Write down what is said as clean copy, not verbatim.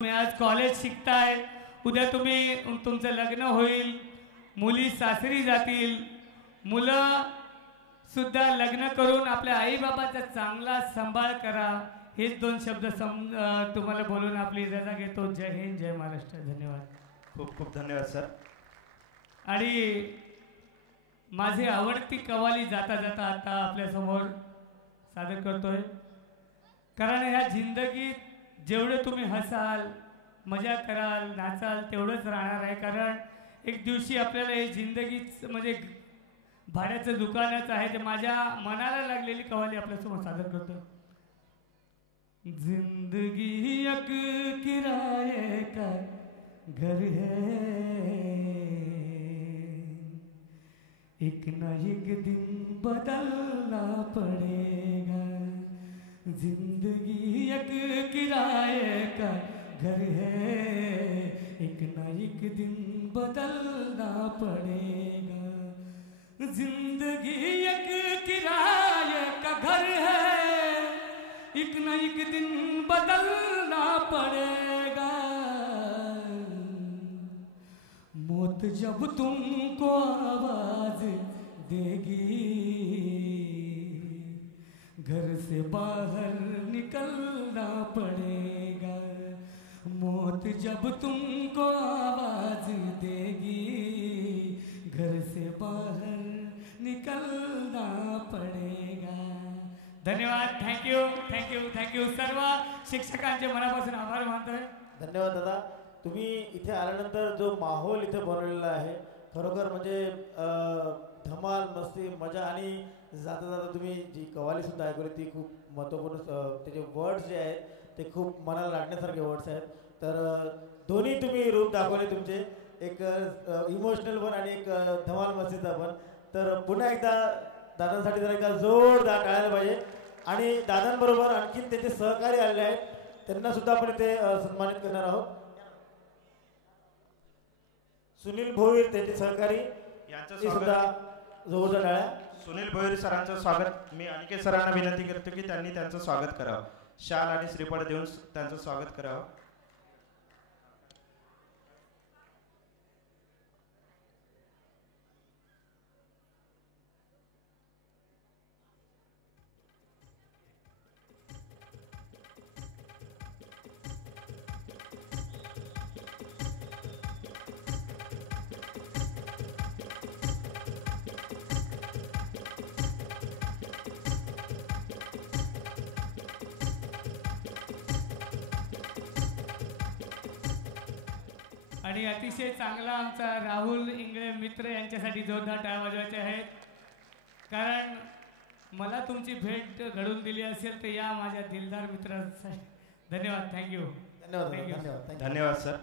तुम्ही आज कॉलेज शिकताय, उद्या तुम्ही तुमचं लग्न होईल, मुली सासरी जातील, मुलं सुद्धा लग्न करून आपल्या आई बाबाचा चांगला सांभाळ करा. हेच दोन शब्द तुम्हाला बोलून आपली रजा घेतो. जय हिंद, जय महाराष्ट्र. धन्यवाद. खूप खूप धन्यवाद सर. आणि माझी आवडती कवाली जाता जाता आता आपल्या समोर सादर करतोय. कारण ह्या जिंदगीत जेवढे तुम्ही हसाल, मजा कराल, नाचाल तेवढंच राहणार आहे. कारण एक दिवशी आपल्याला हे जिंदगीच म्हणजे भाड्याचं दुकानच आहे. ते माझ्या मनाला लागलेली कवाली आपल्यासमोर सादर करतो. जिंदगी एक किराए का घर है, एक न एक दिन बदलना पड़ेगा. जिंदगी एक किराए का घर है, एक न एक दिन बदलना पड़ेगा. जिंदगी एक किराए का घर है, एक न एक दिन बदलना पड़ेगा. मौत जब तुमको आवाज देगी, घर से बाहर निकलना पड़ेगा. मौत जब तुमको आवाज देगी, घर से बाहर निकलना पड़ेगा. धन्यवाद. Thank you thank you thank you. सर्व शिक्षकांचे मनापासून आभार मानतोय. धन्यवाद दादा. तुम्ही इथे आल्यानंतर जो माहोल इथे बनवलेला आहे खरोखर म्हणजे धमाल, मस्ती, मजा. आणि जाता जाता तुम्ही जी कवाली सुद्धा ऐकली ती खूप महत्त्वपूर्ण, त्याचे वर्ड्स जे आहेत ते खूप मनाला लागण्यासारखे वर्ड्स आहेत. तर दोन्ही तुम्ही रूप दाखवले तुमचे, एक इमोशनल पण आणि एक धमाल मस्तीचा पण. तर पुन्हा एकदा दादांसाठी जर एकदा जोरदार टाळायला पाहिजे. आणि दादांबरोबर आणखी त्याचे सहकारी आलेले आहेत, त्यांना सुद्धा आपण इथे सन्मानित करणार आहोत. सुनील भोईर त्याचे सहकारी यांचं सुद्धा जोरदार टाळ्या. सुनील भोईर सरांचं स्वागत. मी अनिकेत सरांना विनंती करतो की त्यांनी त्यांचं स्वागत करावं. शाल आणि श्रीफळ देऊन त्यांचं स्वागत करावं. आणि अतिशय चांगला आमचा राहुल इंगळे मित्र यांच्यासाठी जोरदार टाळ्या वाजवायचे आहेत. कारण मला तुमची भेट घडवून दिली असेल तर या माझ्या दिलदार मित्रासाठी धन्यवाद. थँक्यू. धन्यवाद. धन्यवाद सर.